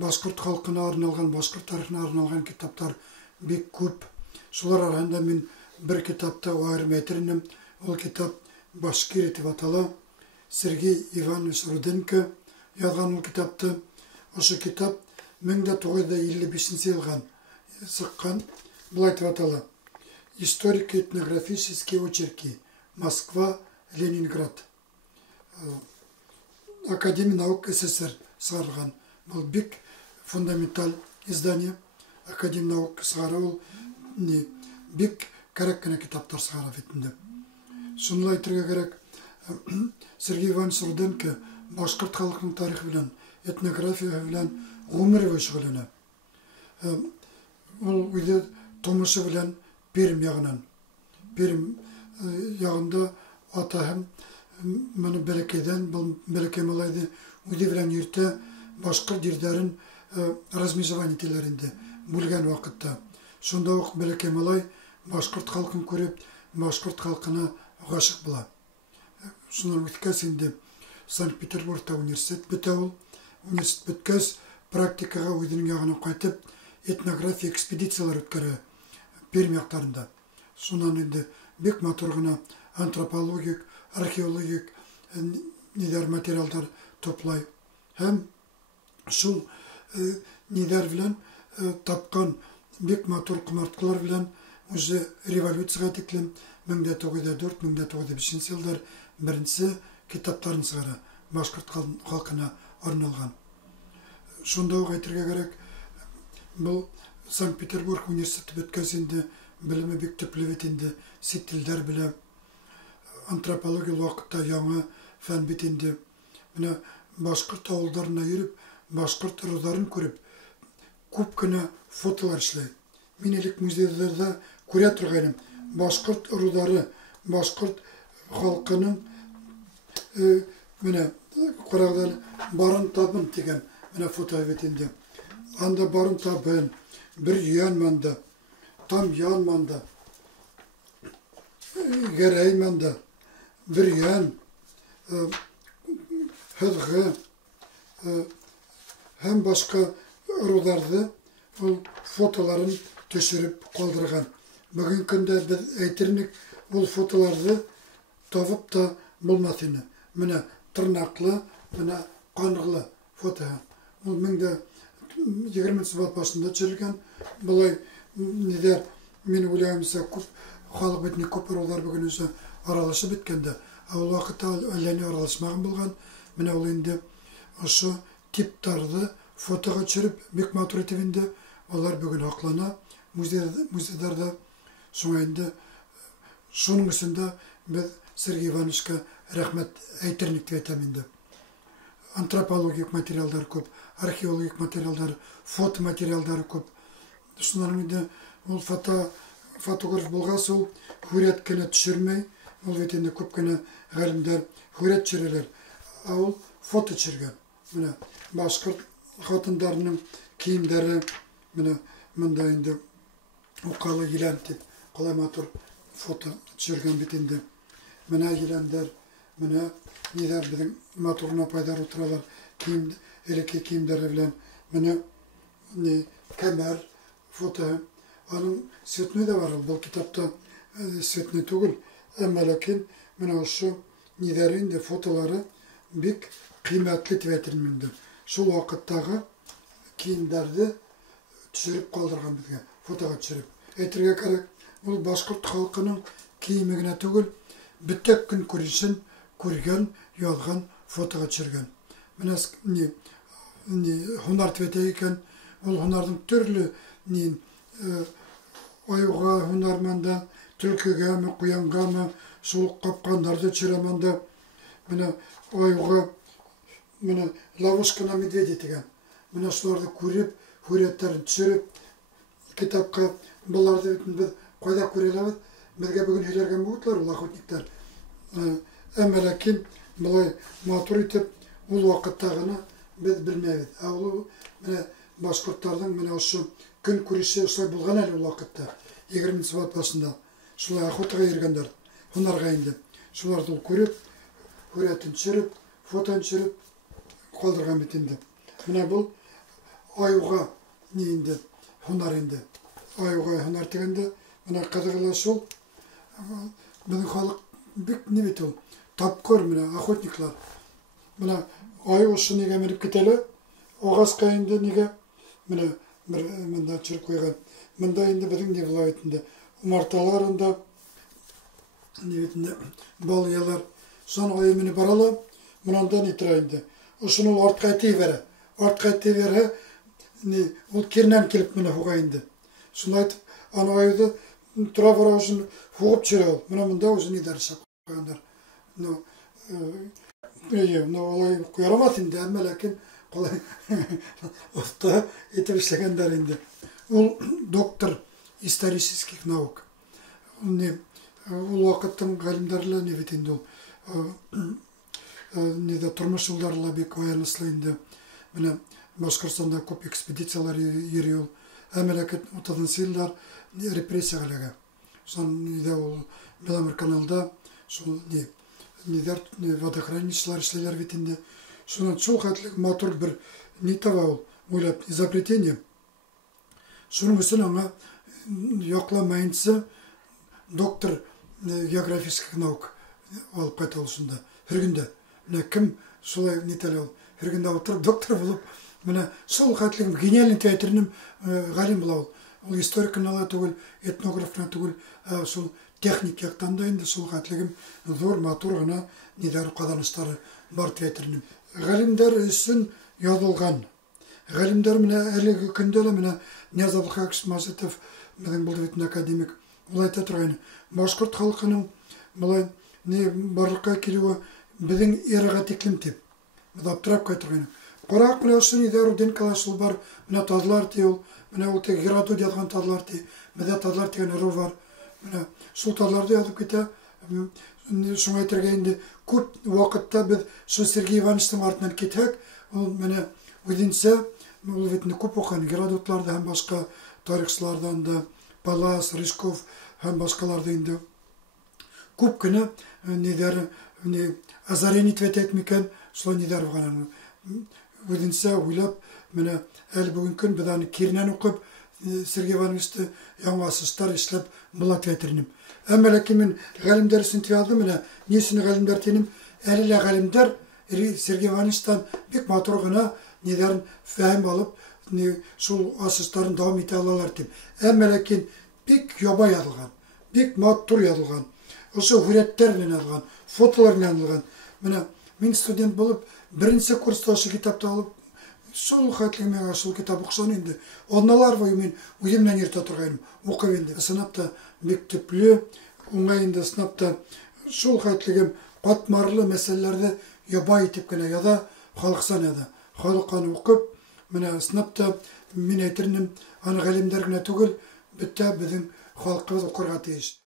башкұрт халқына арналған, башкұрт тарихына арналған китаптар бек көп. Шулар арасында мен бір китапты айырым әйтірінім. Ол китап Башкир деп атала. Сергей Иванович Руденко yazgan ол китапты. Ошы китап 1955 жылған сыққан. Бұлай деп атала. Историко-этнографические очерки. Москва, Ленинград. Академия наук СССР сығарылған. Бұл бек фундаментал издание. Академия наук сығары ол бек керек кіне китаптар сығара бетінде. Шынылай тұрға керек Сергей Иванович Руденко башқұрт халқының тарихы білен, этнография білен ғұмыр өшігіліні. Ол үйде томышы білен Перім яғынан. Перім яғында атахым мұны бәлекеден, бұл бәлеке малайды үйде білен ерті башқұрт дердерін размежевание телерінде бөлген уақытта. Сонда оқ бәлеке малай башқұрт халқын көріп, башқұрт халқына ғашық бұла. Шынар өткәсінде Санкт-Петербургта университет бітәуіл. Университет біткәс практикаға өйдінің яғына қайтып, этнография экспедициялар өткәрі Перім яқтарында. Сонан енді бек матурғына антропологик, археологик недер материалдар топлай. Hem шул недер білен тапқан бек матур құмарткалар білен уже революцияға теклем 1904-1905 жылдар бірінші китаптарын сығара башқұрт халқына арналған. Шонда қайтырға керек бұл Санкт-Петербург университеті біткәсінде білімі бек төплебетінде сеттілдер білі антропология уақытта яңа фән бетінде міне башқұрт ауылдарына еріп, башқұрт ұрударын көріп, көп күні фотолар ішлей. Мен елік музейлерді көре тұрғайным. Башқұрт ұрудары, башқұрт халқының міне қорағдан барын табын деген міне фото бетінде. Анда барын табын, бір үйен манда, там ян манда, гәрәй манда, бір үйен, хыдғы, hem başka ұрударды фотоларын төшіріп қалдырған. Бүгін күнде біз әйтірінік бұл фотоларды тауып та болмасыны. Міне тырнақлы, міне қанғылы фото. Бұл 20 бат басында түсірілген. Бұлай недер мен ойлаймынса көп халық бетіне көп ұрулар бүгін өзі аралашы біткенде. Ол уақытта әліне аралашмаған болған. Міне ол енді осы типтарды фотоға түсіріп бек матур етебінде олар бүгін ақлана музейлерді соңайында соның үстінде біз Сергей Ивановичқа рахмет әйтірнік деп айтамын. Антропологик материалдар көп, археологик материалдар, фото материалдары көп. Шынарыңында ол фотограф болға сол хүрет кені түсірмей, ол ветенде көп кені ғалымдар хүрет түсірелер, ол фото түсірген. Міне башқұрт қатындарының киімдері міне мында енді оқалы елен деп қалай матур фото түсірген бетінде. Міне елендер, міне недер біздің матурына пайдар отыралар әлеке киімдері білен. Міне кәмәр фото. Аның светіне де бар, бұл китапта светіне түгіл. Әмәләкен міне осы недерінде фотолары бек қимәтлі тіветірмінді. Шул вақыттағы киімдерді түсіріп қалдырған бізге, фотоға түсіріп. Әйтірге керек, бұл башқұрт халқының киімігіне түгіл, біттек күн көрішін көрген, ұялған фотоға түсірген. Міне хунар тіветі екен, ол хунардың түрлі ойуға хунарманда, түлкіге ме, құянға ме, сұлық қапқандарды түсіреманда, міне ойуға міне ловушка на медведя деген. Міне соларды көріп, хүреттерін түсіріп, китапқа бұларды біз қойда көрелеміз. Бізге бүгін үйлерген бұғытлар, ол охотниктар. Әмәләкен бұлай матур етіп, ол уақыттағыны біз білмейміз. Ол міне башқұрттардың міне осы күн көрісі осылай болған әлі ол уақытта. 20 бат басында. Солай охотаға ергендер, хунарға енді. Соларды көріп, хүретін түсіріп, фотоны түсіріп, қалдырған бетінде. Міне бұл аюға не инде, хунар инде. Аюға хунар дегенде, мына кадырлар шул, біздің халық бик не бит ул, тапкыр мына охотниклар. Мына аю ушы неге менеп кетелі, оғасқа инде неге, мына мында чырып қойған. Мында инде біздің не былай етінде, умарталарында, не бетінде, балыялар, сон аю мені барала, мұнанда не тұра инде. Ушын ол артқа әтей бәрі. Артқа әтей бәрі, ол кернен келіп мені хуға инде. Сон айтып, аны аюды тұра бара ұшын хуғып жүре ол. Мұнда ұшын не дәрі қойғандар. Олай қойарамат инде, әмі ләкін қолай ұтта етіп ішлегендер инде. Ол доктор исторических наук. Ол вақыттың ғалимдарлы не бет инде ол. Тұрмыш жылдарлы бек аяныслы инде. Міне Башқұртстанда көп экспедициялар ери ол. Әмеләкет отадан сыйлар репрессия қалаға. Сон ол Беломор каналда водохранилищелар ішлелер бетінде. Сонан сол қатлық матур бір не таба ол, ойлап, изобретение. Соның үшін аңа яқламайынсы доктор географических наук алып қайта олысында. Хүргінде. Кім солай нетелі ол. Хүргінде отырып доктор болып, сол қатлығым гениальный театрінің ғалим бұла ол. Ол историкінала түгіл, этнографына түгіл, сол техник яқтанда енді сол қатлығым зор матур ғана недәрі қаданыстары бар театрінің. Ғалимдар үшін ядылған. Ғалимдар әлігі күнделі Нияз Абдылхақ Мазитов, біздің бұл бетін академик, бұл айта тұрғаны. Башқұрт халқының барлыққа келуі біздің ераға теклім теп. Біз аптырап қай тұрғаны. Қорақ үшін едәру ден қалашыл бар, тазылар те ол, ол тек Гераду дедіған тазылар те, бізде тазылар деген ұры бар. Сол тазыларды ядып кете, шуңай тұрғайында көп уақытта біз сол Сергей Ивановичтің артынан кетек, ол өйденсе, ол ветіне көп оқыған Герадутларды, һәм басқа тарихшылардан да, Палас, Рыжков, һәм басқаларды енді көп күні недәрі азаренит ветет мекен, солай недәрі бұғанан. Өйденсе, ойлап, әлі бүгін күн бұданы керінен оқып, Сергей Ивановичті яңвасыстар ішлеп бұлат ветірінім. Әмәләкі мен ғалимдер үшін түйалды, несіні ғалимдер тенім, әлілі ғалимдер Сергей Ивановичтан бек матұрғына недерін фәхім алып, сол асыстарын давам ете алалар тем. Әмәләкен бек ябай адылған, бек матұр ядылған, осы үреттерінен адылған, фотоларынан адылған. Мен студент болып, бірінші курста осы китапты алып, сол қайтлығымен сол китап оқысан енді, одналар бойы мен өзімнен ерте тұрғайым, оқып енді. Сынапта мектеплі, оңайында сынапта сол қайтлығым қатмарлы мәселелерді ябай етіп кәне, яда халықсан еді. Халыққаны оқып, сынапта мен әйтірінім, аны ғалимдер гіне түгіл, бітті біздің халқымыз оқырға тейіш.